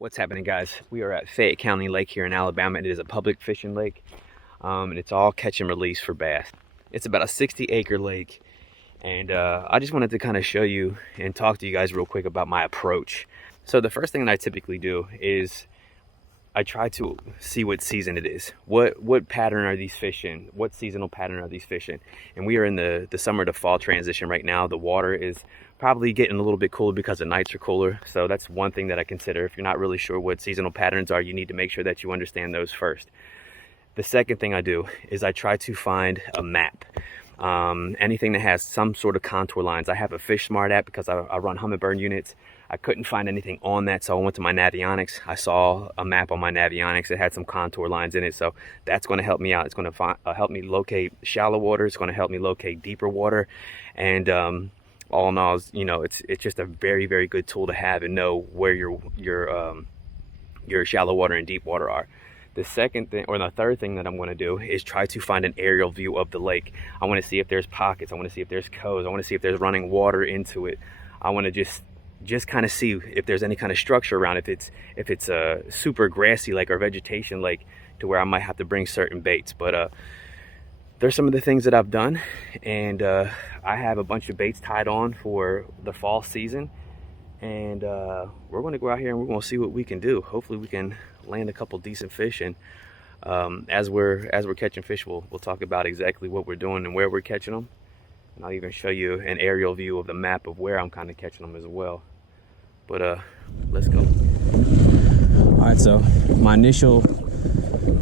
What's happening, guys? We are at Fayette County Lake here in Alabama. It is a public fishing lake, and it's all catch and release for bass. It's about a 60-acre lake, and I just wanted to kind of show you and talk to you guys real quick about my approach. So the first thing that I typically do is I try to see what season it is. What pattern are these fish in? What seasonal pattern are these fish in? And we are in the summer to fall transition right now. The water is probably getting a little bit cooler because the nights are cooler. So that's one thing that I consider. If you're not really sure what seasonal patterns are, you need to make sure that you understand those first. The second thing I do is I try to find a map. Anything that has some sort of contour lines. I have a Fish Smart app because I run hummingbird units. I couldn't find anything on that, so I went to my Navionics. I saw a map on my Navionics. It had some contour lines in it, so that's going to help me out. It's going to help me locate shallow water. It's going to help me locate deeper water, and all in all, it's just a very, very good tool to have and know where your shallow water and deep water are. The second thing, or the third thing that I'm going to do is try to find an aerial view of the lake. I want to see if there's pockets. I want to see if there's coves. I want to see if there's running water into it. I want to just kind of see if there's any kind of structure around it. If it's a super grassy lake or vegetation lake to where I might have to bring certain baits. But there's some of the things that I've done, and I have a bunch of baits tied on for the fall season. And we're going to go out here and we're going to see what we can do. Hopefully we can land a couple decent fish, and as we're catching fish, we'll talk about exactly what we're doing and where we're catching them, and I'll even show you an aerial view of the map of where I'm kind of catching them as well. But let's go. All right, so my initial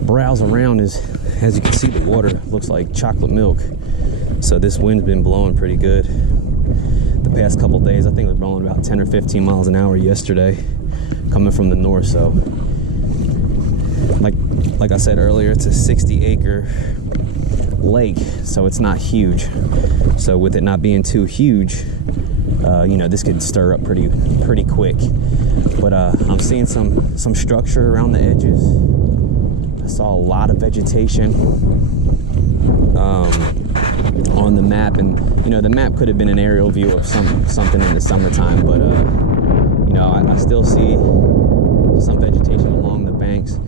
browse around is, as you can see, the water looks like chocolate milk. So this wind's been blowing pretty good the past couple days. I think it was blowing about 10 or 15 miles an hour yesterday, coming from the north. So like I said earlier, it's a 60-acre lake, so it's not huge. So with it not being too huge, this could stir up pretty quick. But I'm seeing some structure around the edges. I saw a lot of vegetation on the map, and the map could have been an aerial view of something in the summertime, but I still see some vegetation along the banks.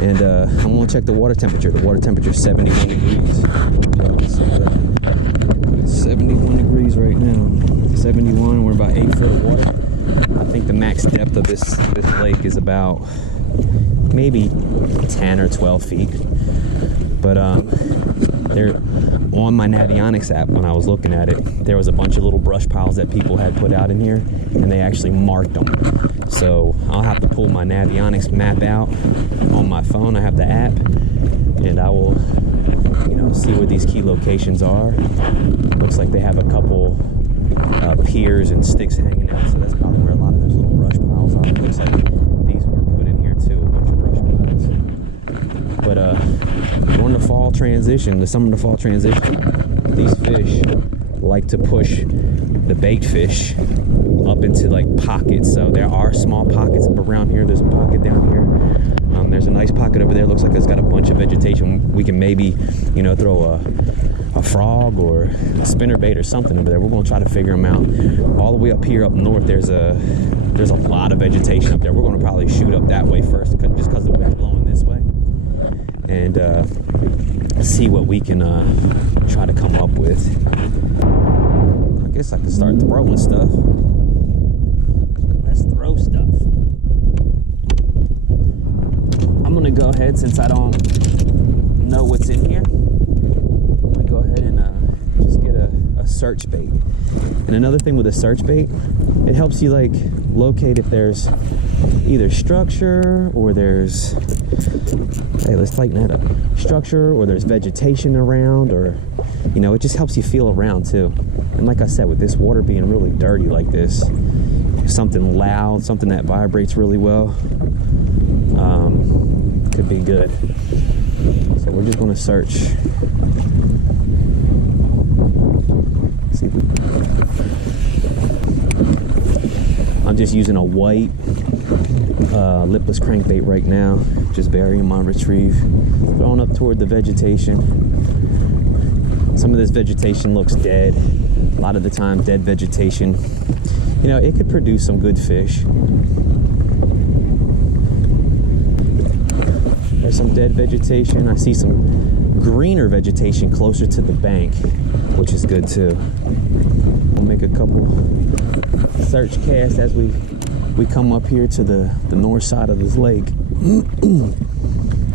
And I'm going to check the water temperature. The water temperature is 71 degrees. It's 71 degrees right now. 71, we're about 8 foot of water. I think the max depth of this lake is about maybe 10 or 12 feet. But there, on my Navionics app, when I was looking at it, there was a bunch of little brush piles that people had put out in here, and they actually marked them. So I'll have to pull my Navionics map out on my phone. I have the app, and I will, see where these key locations are. Looks like they have a couple piers and sticks hanging out, so that's probably where a lot of those little brush piles are. It looks like these were put in here too, a bunch of brush piles. But during the fall transition, the summer to fall transition, these fish like to push the bait fish up into like pockets. So there are small pockets up around here. There's a pocket down here. There's a nice pocket over there. Looks like it's got a bunch of vegetation. We can maybe, throw a frog or a spinnerbait or something over there. We're going to try to figure them out. All the way up here up north, there's a lot of vegetation up there. We're going to probably shoot up that way first, just because the wind's blowing this way, and see what we can try to come up with. I guess I could start throwing stuff. Let's throw stuff. I'm gonna go ahead, since I don't know what's in here, I'm gonna go ahead and just get a search bait. And another thing with a search bait, it helps you locate if there's either structure or there's, hey, let's tighten that up, structure, or there's vegetation around, or it just helps you feel around too. And like I said, with this water being really dirty like this, something loud, something that vibrates really well, could be good. So we're just going to search. See if I'm just using a white lipless crankbait right now, just burying my retrieve, throwing up toward the vegetation. Some of this vegetation looks dead. A lot of the time, dead vegetation, it could produce some good fish. There's some dead vegetation. I see some greener vegetation closer to the bank, which is good too. We'll make a couple search casts as we come up here to the north side of this lake.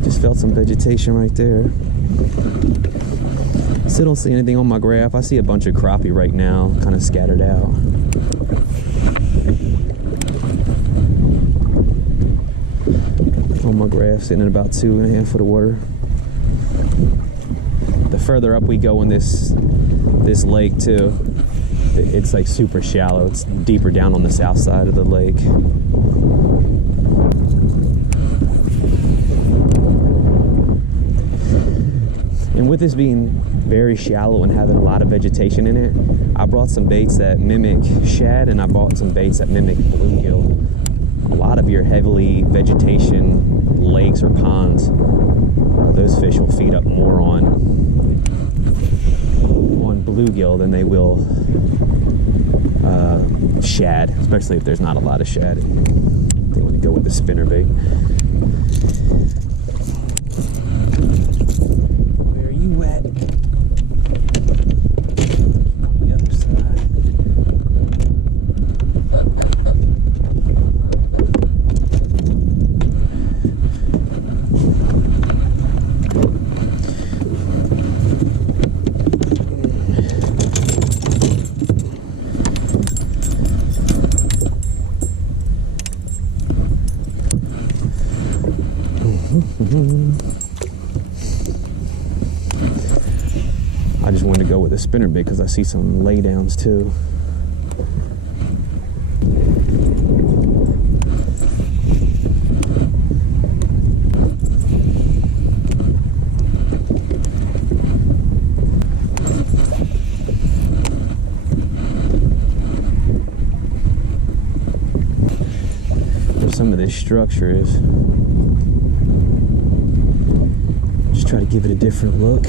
Just felt some vegetation right there. Still don't see anything on my graph. I see a bunch of crappie right now, kind of scattered out. On my graph, sitting at about 2.5 foot of water. The further up we go in this lake too, it's like super shallow. It's deeper down on the south side of the lake. And with this being very shallow and having a lot of vegetation in it, I brought some baits that mimic shad, and I bought some baits that mimic bluegill. A lot of your heavily vegetation lakes or ponds, those fish will feed up more on bluegill than they will shad, especially if there's not a lot of shad. They want to go with the spinnerbait. Where are you at? On the other side. I just wanted to go with a spinnerbait because I see some laydowns too. Where some of this structure is. Just try to give it a different look.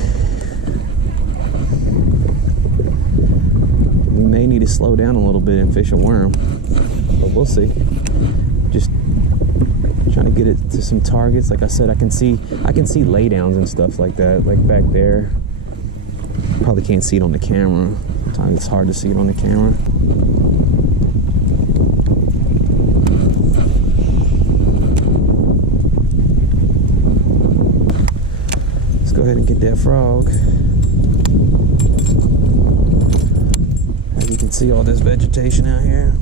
We may need to slow down a little bit and fish a worm, but we'll see. Just trying to get it to some targets. Like I said, I can see laydowns and stuff like that, like back there. Probably can't see it on the camera. Sometimes it's hard to see it on the camera. Let's go ahead and get that frog. As you can see all this vegetation out here.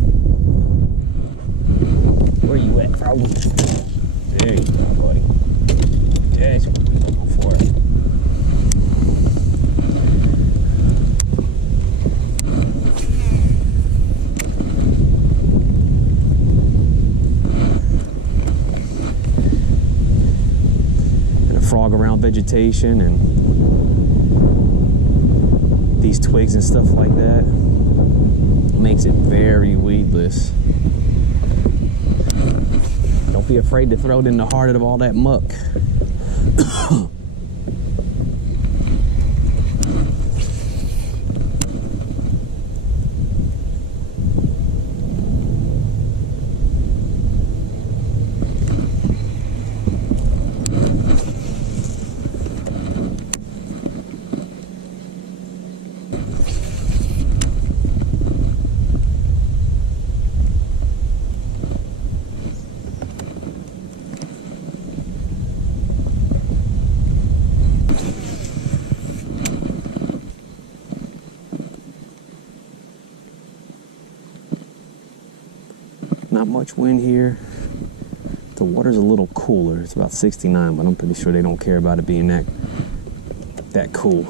Where you at, frog? There you go, buddy. That's what we're looking for. And a frog around vegetation and these twigs and stuff like that makes it very weedless. Don't be afraid to throw it in the heart of all that muck. Not much wind here. The water's a little cooler. It's about 69, but I'm pretty sure they don't care about it being that cool.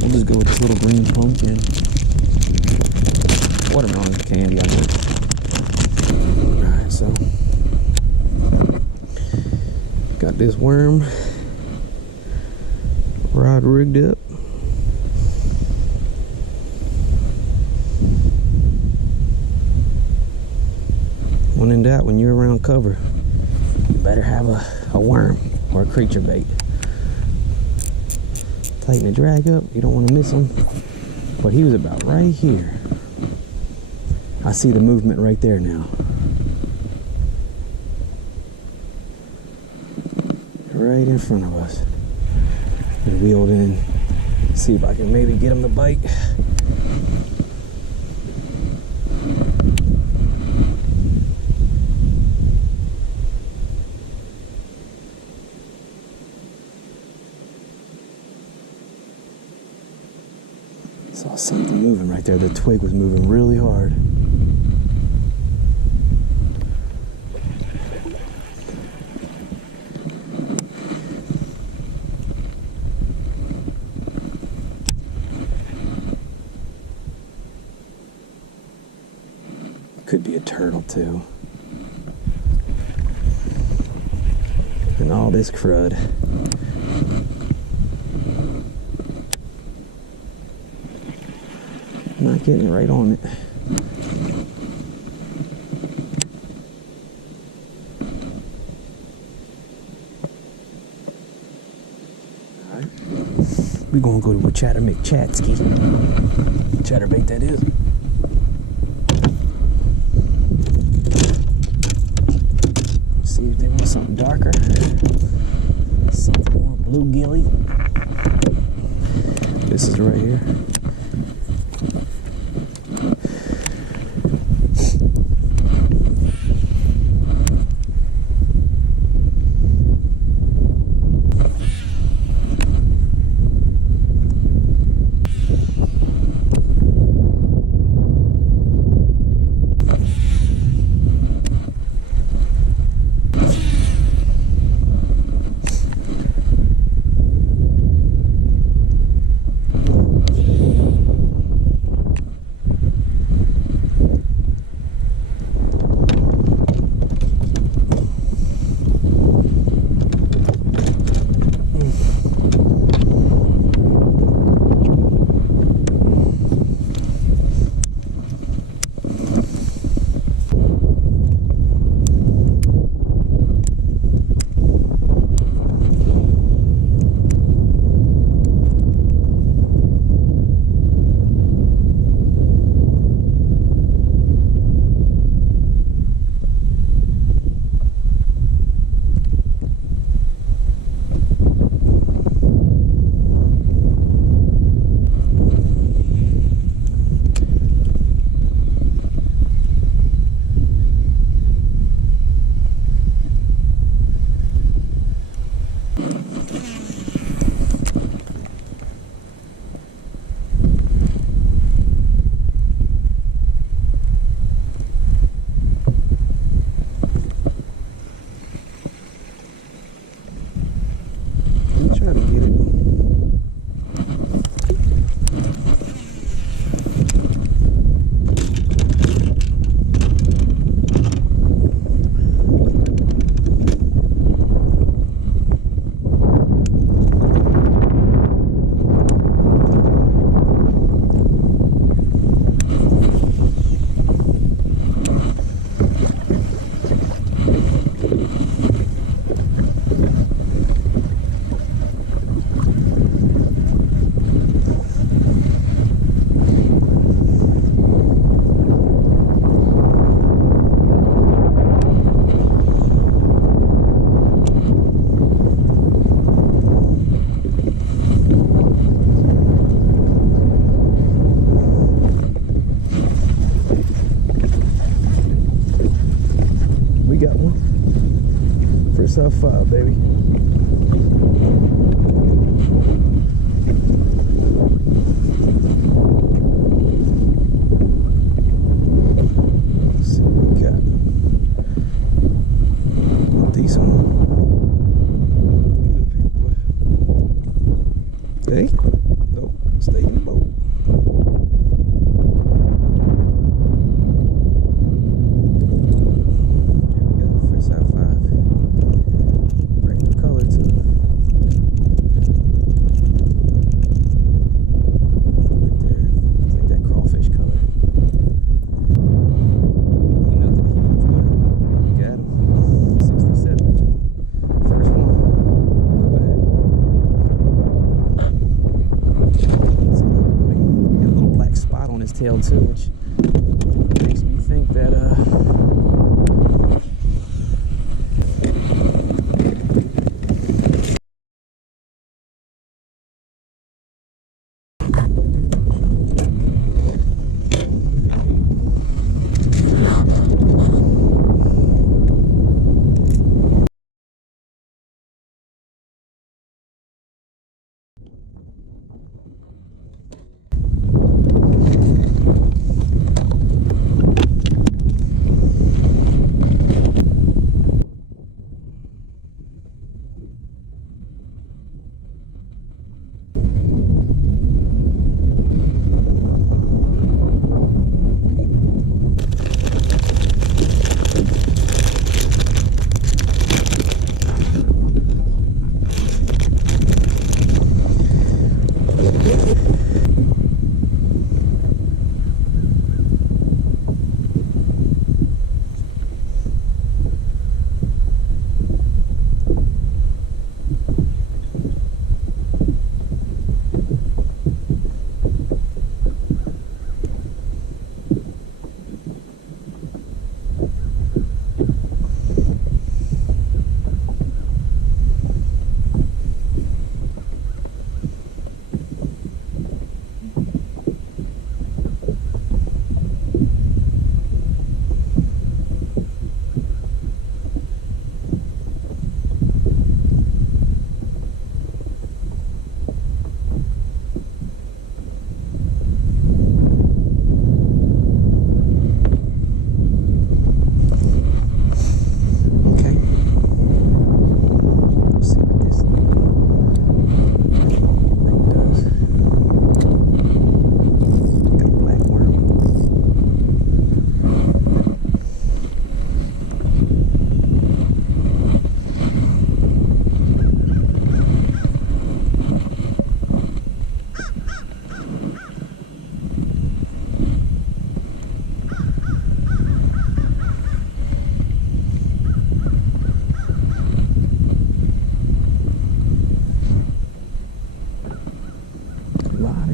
We'll just go with this little green pumpkin. Watermelon candy, I know. Alright, so got this worm rod rigged up. When in doubt, when you're around cover, you better have a worm or a creature bait. Tighten the drag up, you don't want to miss him. But he was about right here. I see the movement right there now. Right in front of us. And wheeled in. See if I can maybe get him to bite. Saw something moving right there. The twig was moving really hard. Could be a turtle too. And all this crud. Not getting right on it. Alright. We're gonna go to a Chatter McChatsky. Chatterbait that is. See if they want something darker. Something more bluegilly. This is right here. Try to get it. Got one. First out 5, baby. Let's see what we got. A decent one. Hey, nope, stay in the boat. Tail too, which Makes me think that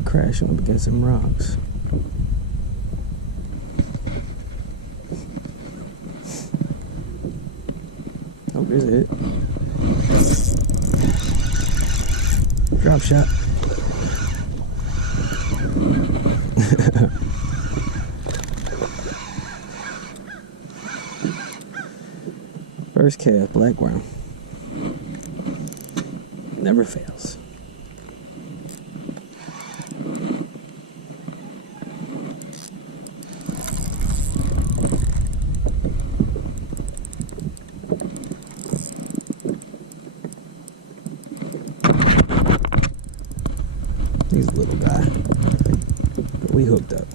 crashing up against some rocks. Oh, here's it. Drop shot. First cast, black ground. Never fails. He's a little guy, but we hooked up.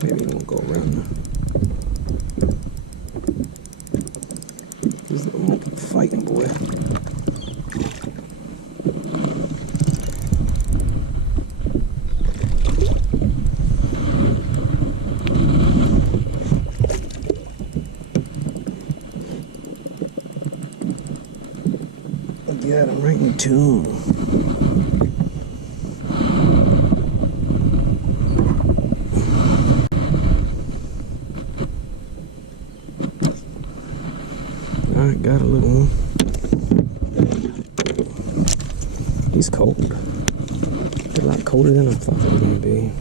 Maybe he won't go around now. This little monkey fighting, boy. I got him right in tune. Alright, got a little one. He's cold. A lot colder than I thought it was going to be.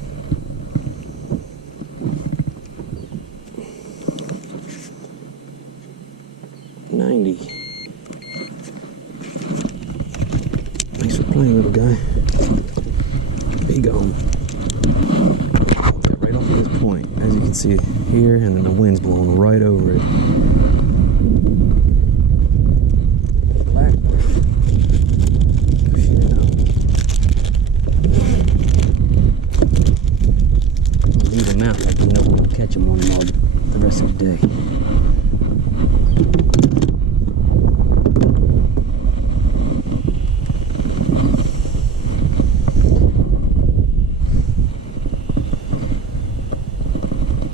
Thanks for playing, little guy. There you go. Right off of this point, as you can see here, and then the wind's blowing right over it. Out like we know we're gonna catch them on them all the rest of the day.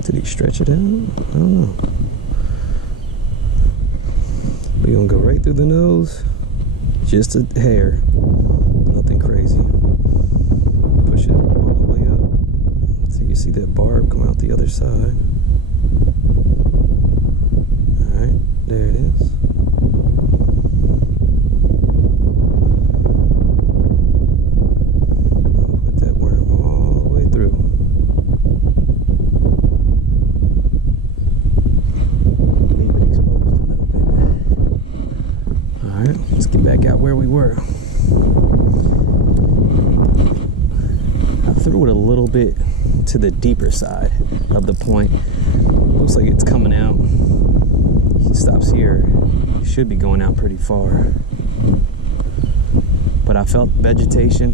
Did he stretch it out? I don't know. We're gonna go right through the nose, just a hair, nothing crazy. Push it all the way up. So you see that barb come out the other side. Alright, there it is. I'll put that worm all the way through. Leave it exposed a little bit. Alright, let's get back out where we were. I threw it a little bit to the deeper side of the point. Looks like it's coming out. It stops here. It should be going out pretty far. But I felt vegetation.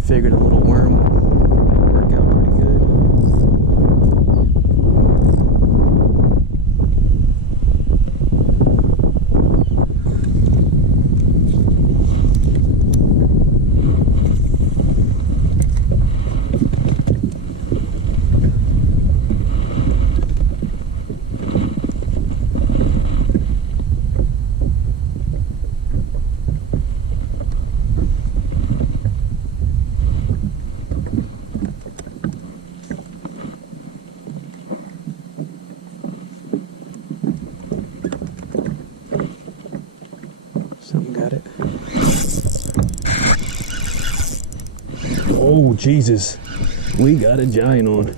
Figured a little worm would work out pretty good. Something got it. Oh, Jesus. We got a giant on.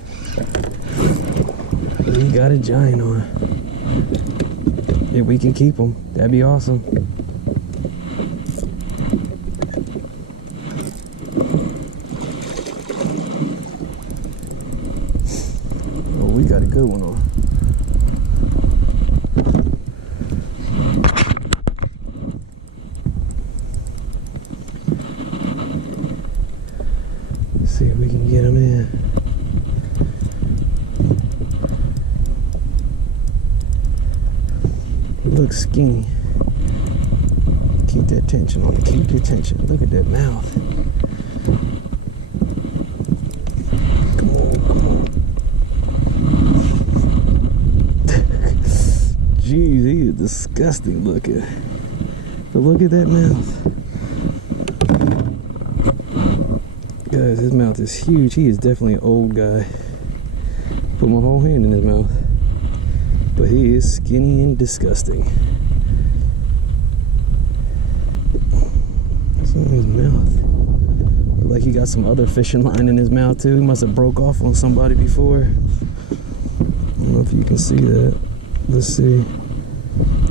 We got a giant on. If we can keep him, that'd be awesome. Oh, we got a good one on. See if we can get him in. He looks skinny. Keep that tension on him. Keep the tension. Look at that mouth. Come on, come on. Jeez, he is disgusting looking. But look at that mouth. Guys, his mouth is huge. He is definitely an old guy. Put my whole hand in his mouth. But he is skinny and disgusting. What's in his mouth? Look like he got some other fishing line in his mouth too. He must have broke off on somebody before. I don't know if you can see that. Let's see.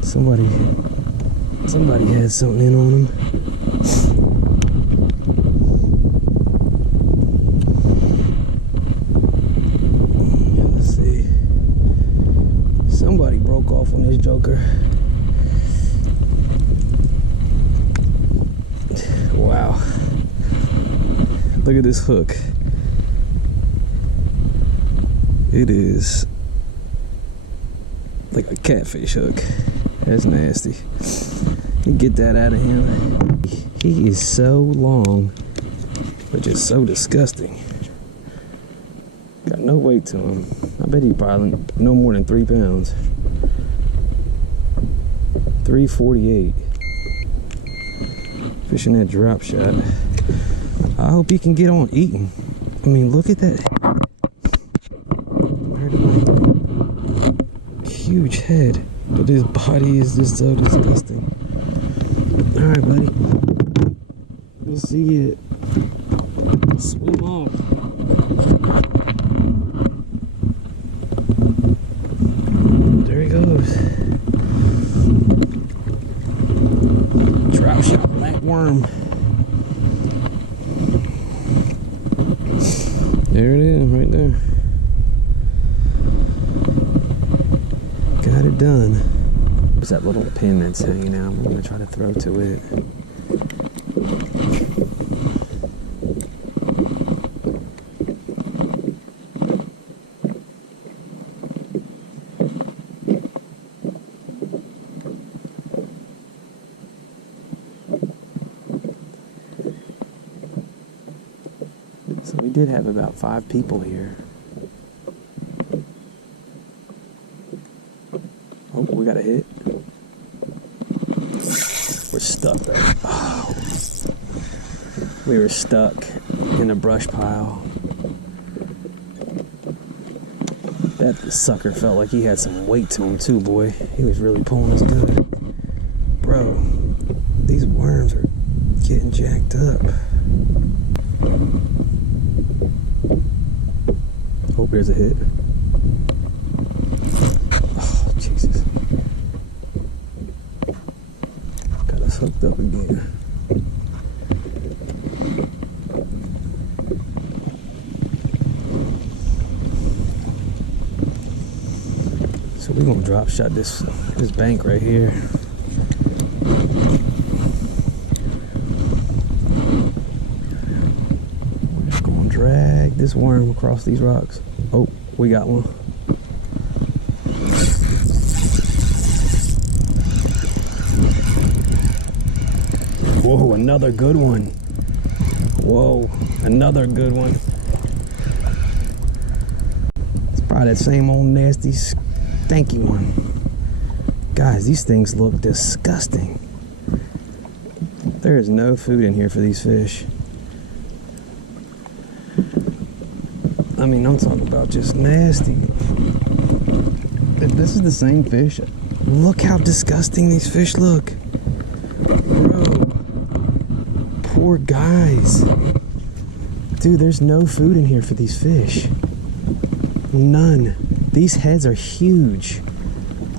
Somebody had something in on him. Somebody broke off on this joker. Wow. Look at this hook. It is like a catfish hook. That's nasty. You get that out of him. He is so long, but just so disgusting. Got no weight to him. I bet he probably no more than 3 pounds. 348. Fishing that drop shot. I hope he can get on eating. I mean, look at that. Huge head, but his body is just so disgusting. All right, buddy. Let's see it. Swim off. There he goes. Drop shot black worm. There it is, right there. Got it done. There's that little pin that's hanging out. I'm gonna try to throw to it. So we did have about 5 people here. Oh, we got a hit. We're stuck though. Oh. We were stuck in a brush pile. That sucker felt like he had some weight to him too, boy. He was really pulling us good. Bro, these worms are getting jacked up. Hope there's a hit. Oh, Jesus. Got us hooked up again. So we're gonna drop shot this bank right here. We're just gonna drag this worm across these rocks. Oh, we got one. Whoa, another good one. Whoa, another good one. It's probably that same old nasty, stanky one. Guys, these things look disgusting. There is no food in here for these fish. I mean, I'm talking about just nasty. If this is the same fish, look how disgusting these fish look. Bro, poor guys. Dude, there's no food in here for these fish. None. These heads are huge.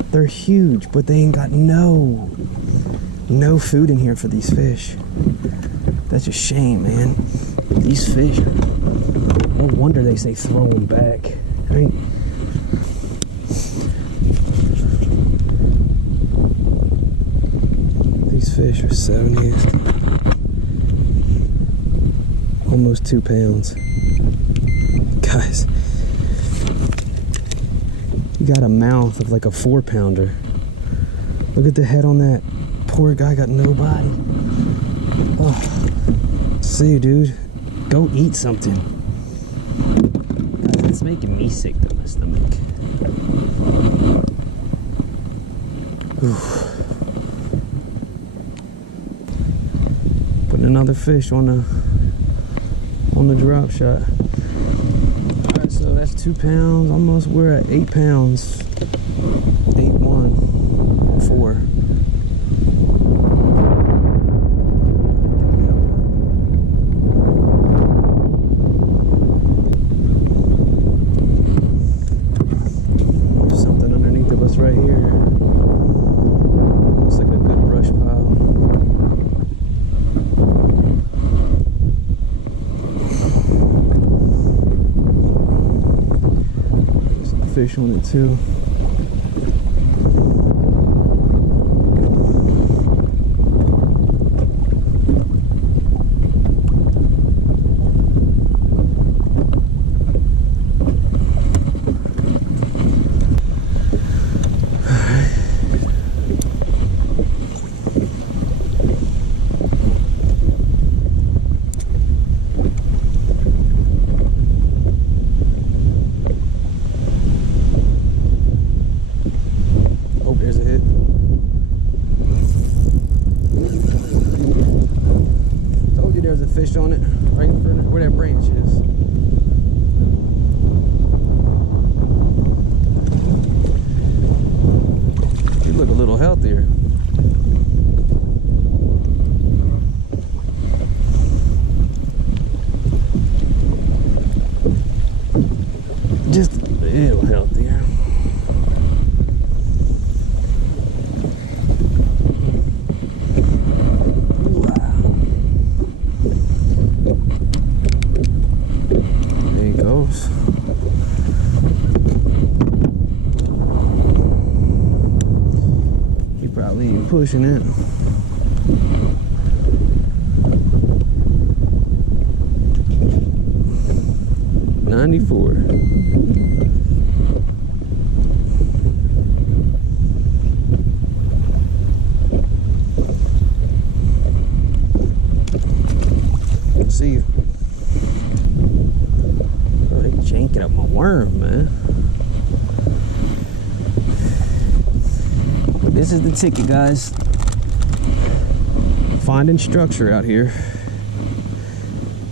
They're huge, but they ain't got no food in here for these fish. That's a shame, man. These fish, no wonder they say throw them back, right? These fish are so nasty. Almost 2 pounds. Guys, you got a mouth of like a 4-pounder. Look at the head on that. Poor guy got no body. Oh, see, dude, go eat something. Guys, it's making me sick to my stomach. Oof. Putting another fish on the drop shot. Alright, so that's 2 pounds. Almost, we're at 8 pounds. 8-1, 4. There's something underneath of us right here. Looks like a good brush pile. Fish on it too. There's a fish on it right in front of where that branch is. You look a little healthier. Just a little healthier. He probably ain't pushing it. $94. See you. Oh, they janking up my worm, man. This is the ticket, guys. Finding structure out here.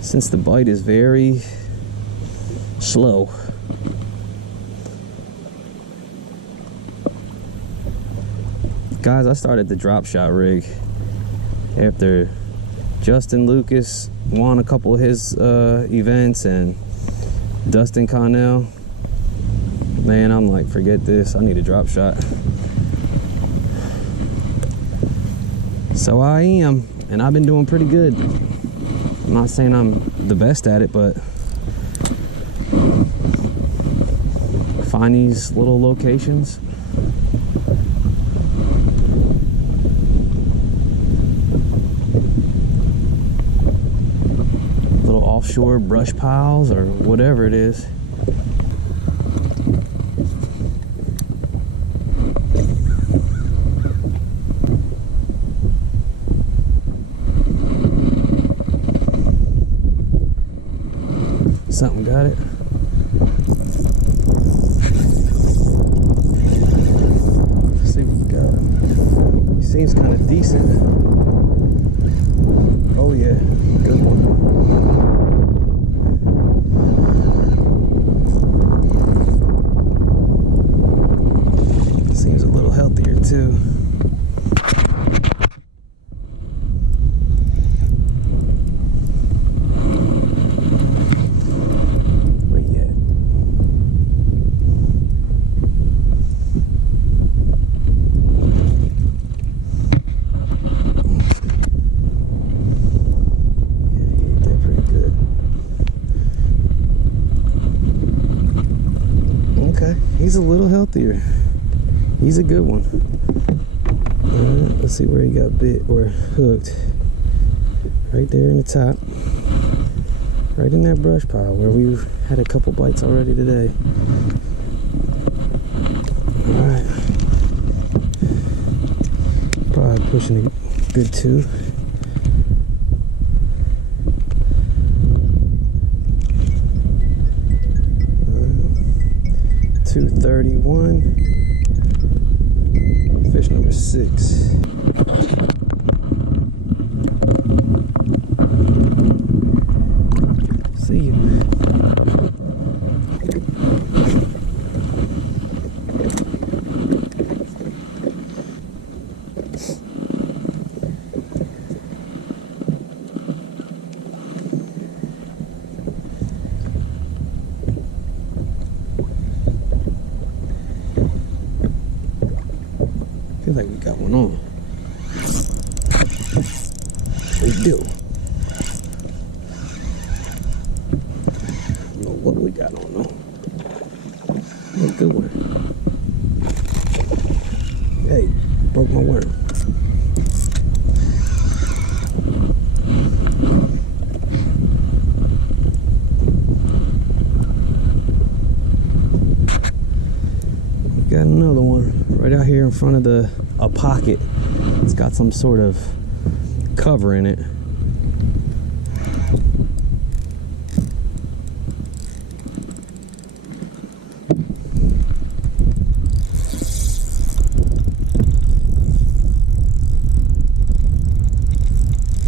Since the bite is very slow. Guys, I started the drop shot rig after Justin Lucas won a couple of his events and Dustin Connell. Man, I'm like, forget this, I need a drop shot. So I am, and I've been doing pretty good. I'm not saying I'm the best at it, but find these little locations. Little offshore brush piles or whatever it is. Something got it. Let's see what we got. He seems kind of decent. Oh yeah, good one. Seems a little healthier too. He's a little healthier. He's a good one. Alright, let's see where he got bit or hooked. Right there in the top. Right in that brush pile where we've had a couple bites already today. Alright. Probably pushing a good 2. $231. Fish number 6. See you. Feel like we got one on. We do. I don't know what we got on though. A good one. Hey, broke my worm. Got another one right out here in front of a pocket. It's got some sort of cover in it.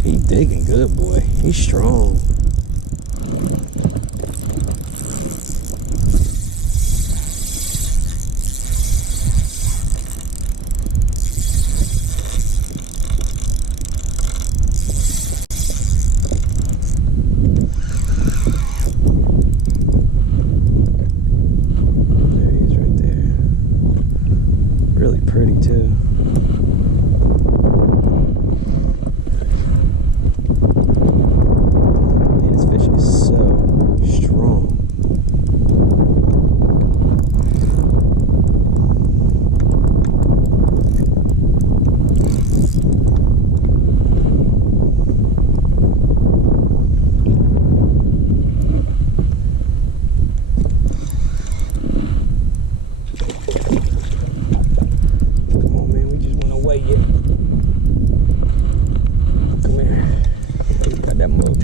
He's digging good, boy. He's strong. Pretty too. Man, this fish is so strong.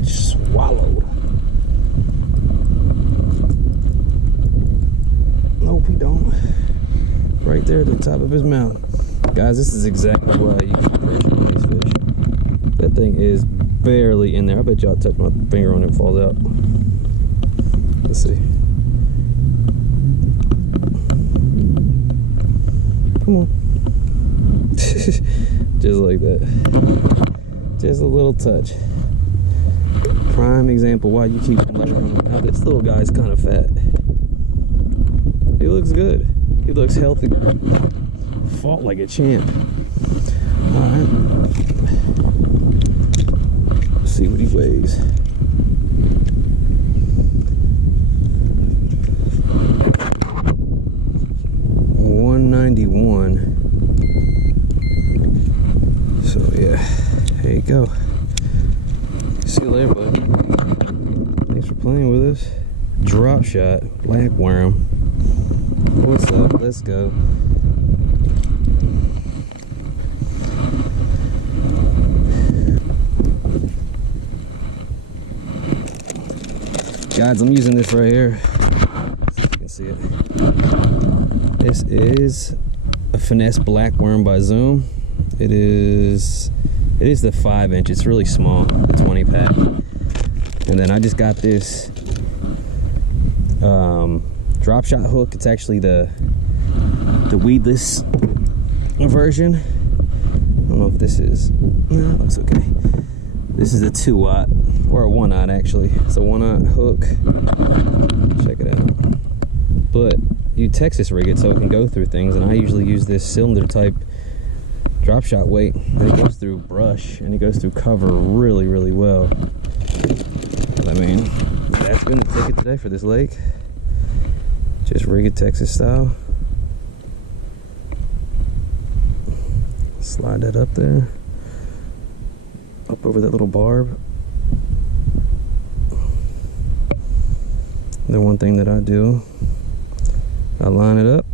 Swallowed. Nope, he don't. Right there at the top of his mouth. Guys, this is exactly why you keep pressure on these fish. That thing is barely in there. I bet y'all touch my finger on it, it falls out. Let's see. Come on. Just like that. Just a little touch. Prime example why you keep letting him. Now this little guy's kind of fat. He looks good. He looks healthy. Fought like a champ. Alright. Let's see what he weighs. $191. So yeah, there you go. See you later, bud. Thanks for playing with us. Drop shot, black worm. What's up? Let's go. Guys, I'm using this right here. See if you can see it. This is a finesse black worm by Zoom. It is the 5-inch. It's really small, the 20 pack. And then I just got this drop shot hook. It's actually the weedless version. I don't know if this is, no, it looks okay. This is a 2-aught, or a 1-aught actually. It's a 1-aught hook. Check it out. But you Texas rig it so it can go through things, and I usually use this cylinder type drop shot weight, and it goes through brush and it goes through cover really, really well. I mean, that's been the ticket today for this lake. Just rig it Texas style. Slide that up there, up over that little barb. Then one thing that I do, I line it up,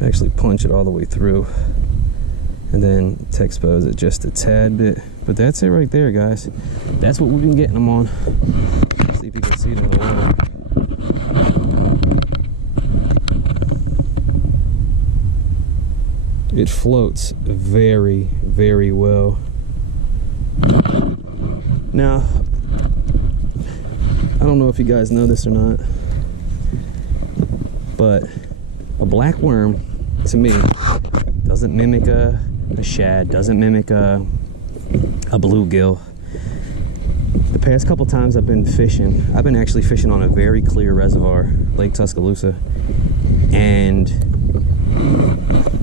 actually punch it all the way through, and then Texpose it just a tad bit. But that's it right there, guys. That's what we've been getting them on. Let's see if you can see it in the water. It floats very, very well. Now, I don't know if you guys know this or not, but a black worm, to me, doesn't mimic a shad, doesn't mimic a bluegill. The past couple times I've been fishing, I've been actually fishing on a very clear reservoir, Lake Tuscaloosa, and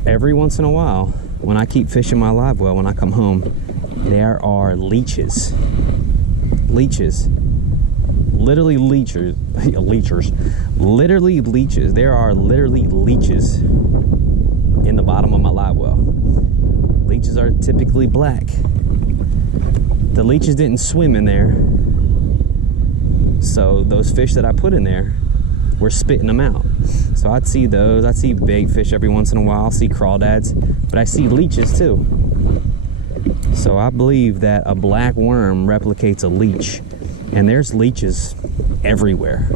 every once in a while, when I keep fishing my live well, when I come home, there are leeches. Literally leeches. Literally leeches. There are literally leeches in the bottom of my live well. Leeches are typically black. The leeches didn't swim in there, so those fish that I put in there were spitting them out. So I'd see those. I'd see bait fish every once in a while. I'll see crawdads, but I see leeches too. So I believe that a black worm replicates a leech, and there's leeches everywhere.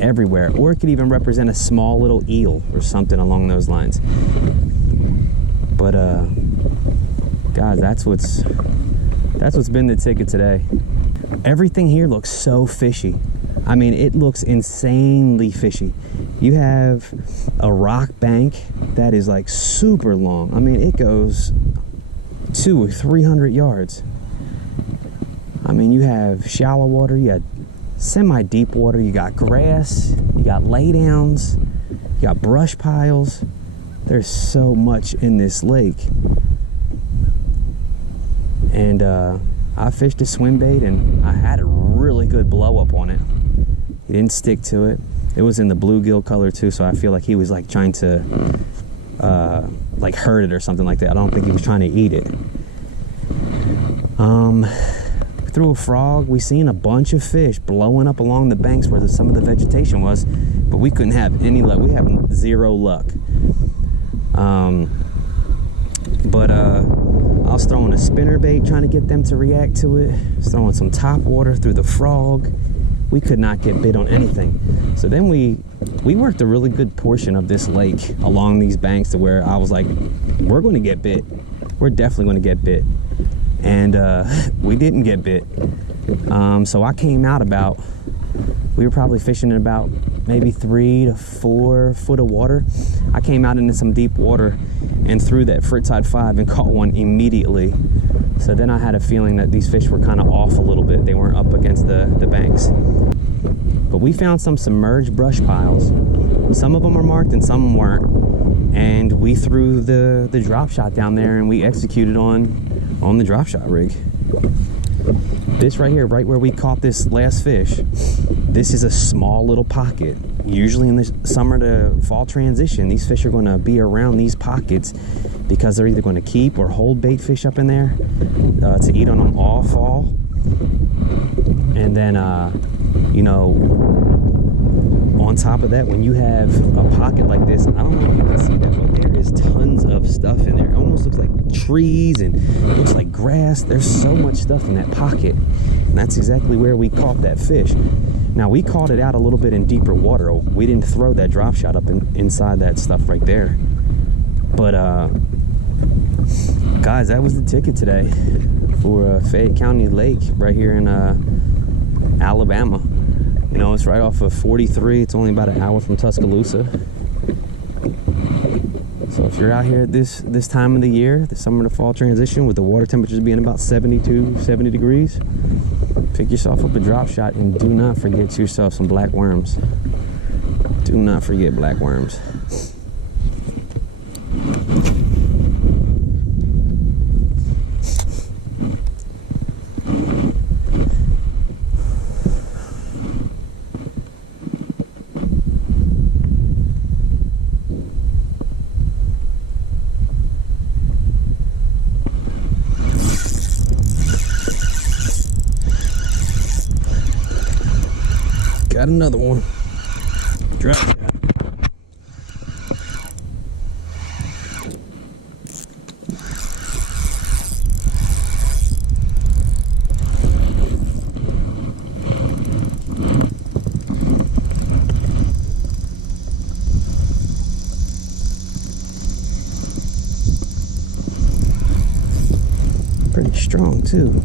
Everywhere. Or it could even represent a small little eel or something along those lines. But guys, that's what's been the ticket today. Everything here looks so fishy. I mean, it looks insanely fishy. You have a rock bank that is like super long. I mean, it goes 200 or 300 yards. I mean, you have shallow water, you got semi-deep water, you got grass, you got laydowns, you got brush piles. There's so much in this lake. And I fished a swim bait, and I had a really good blow up on it. He didn't stick to it. It was in the bluegill color too, so I feel like he was like trying to like hurt it or something like that. I don't think he was trying to eat it. Through a frog, we seen a bunch of fish blowing up along the banks where some of the vegetation was, but we couldn't have any luck. We have zero luck. I was throwing a spinner bait trying to get them to react to it. I was throwing some top water through the frog. We could not get bit on anything. So then we worked a really good portion of this lake along these banks to where I was like, we're going to get bit. We're definitely going to get bit. And we didn't get bit. So I came out about We were probably fishing in about maybe 3 to 4 foot of water. I came out into some deep water and threw that Fritz-Tide 5 and caught one immediately. So then I had a feeling that these fish were kind of off a little bit. They weren't up against the banks. But we found some submerged brush piles. Some of them are marked and some weren't. And we threw the drop shot down there and we executed on the drop shot rig. This right here, right where we caught this last fish, this is a small little pocket. Usually in the summer to fall transition, these fish are going to be around these pockets because they're either going to keep or hold bait fish up in there to eat on them all fall. And then, you know, on top of that, when you have a pocket like this, I don't know if you can see that, but there is tons of stuff in there. It almost looks like trees and it looks like grass. There's so much stuff in that pocket. And that's exactly where we caught that fish. Now, we caught it out a little bit in deeper water. We didn't throw that drop shot up inside that stuff right there. But, guys, that was the ticket today for Fayette County Lake right here in Alabama. You know, it's right off of 43. It's only about an hour from Tuscaloosa. So if you're out here at this time of the year, the summer to fall transition, with the water temperatures being about 72, 70 degrees, pick yourself up a drop shot and do not forget yourself some black worms. Do not forget black worms. Got another one. Drop shot. Pretty strong too.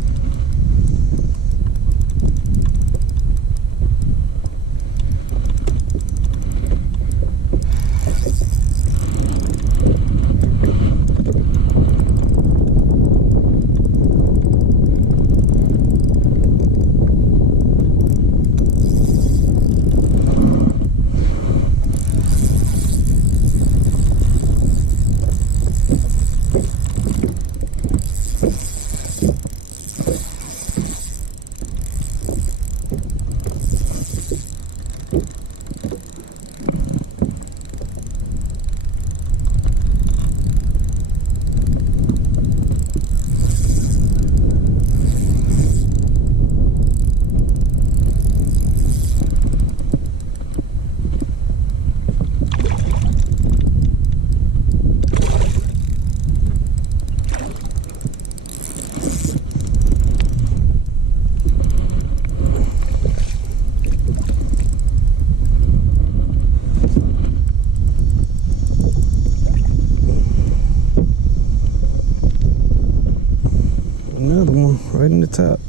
Another one right in the top.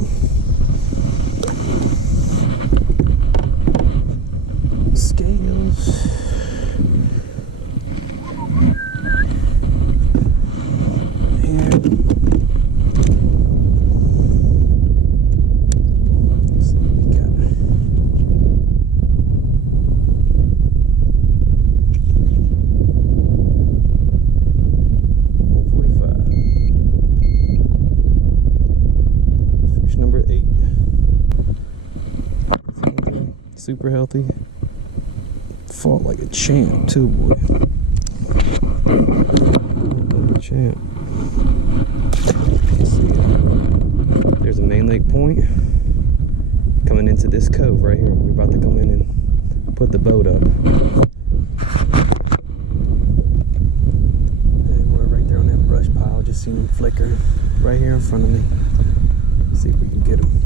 Scales. Here. Let's see what we got. Number 8. Super healthy. Fought like a champ too, boy. Like a champ. Let's see. There's a main lake point coming into this cove right here. We're about to come in and put the boat up. They were right there on that brush pile. Just seen them flicker right here in front of me. See if we can get them.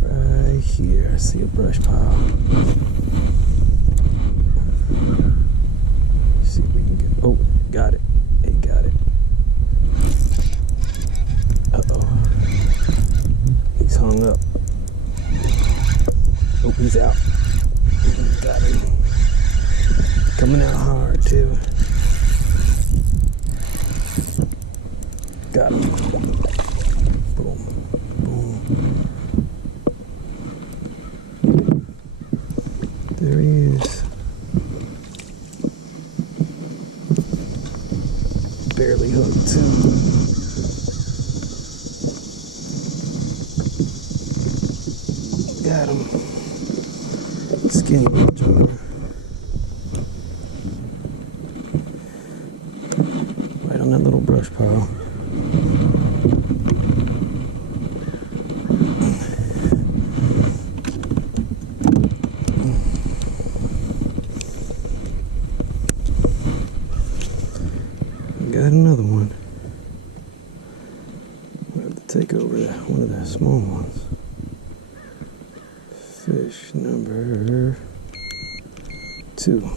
Right here, I see a brush pile. See if we can get, oh, got it. He got it. Uh-oh. He's hung up. Oh, he's out. Got him. Coming out hard, too. Got him. Boom. Boom. There he is. Barely hooked, too. Got him. Skinny little jumper. Right on that little brush pile. Got another one. I have to take over one of the small ones. Fish number 2.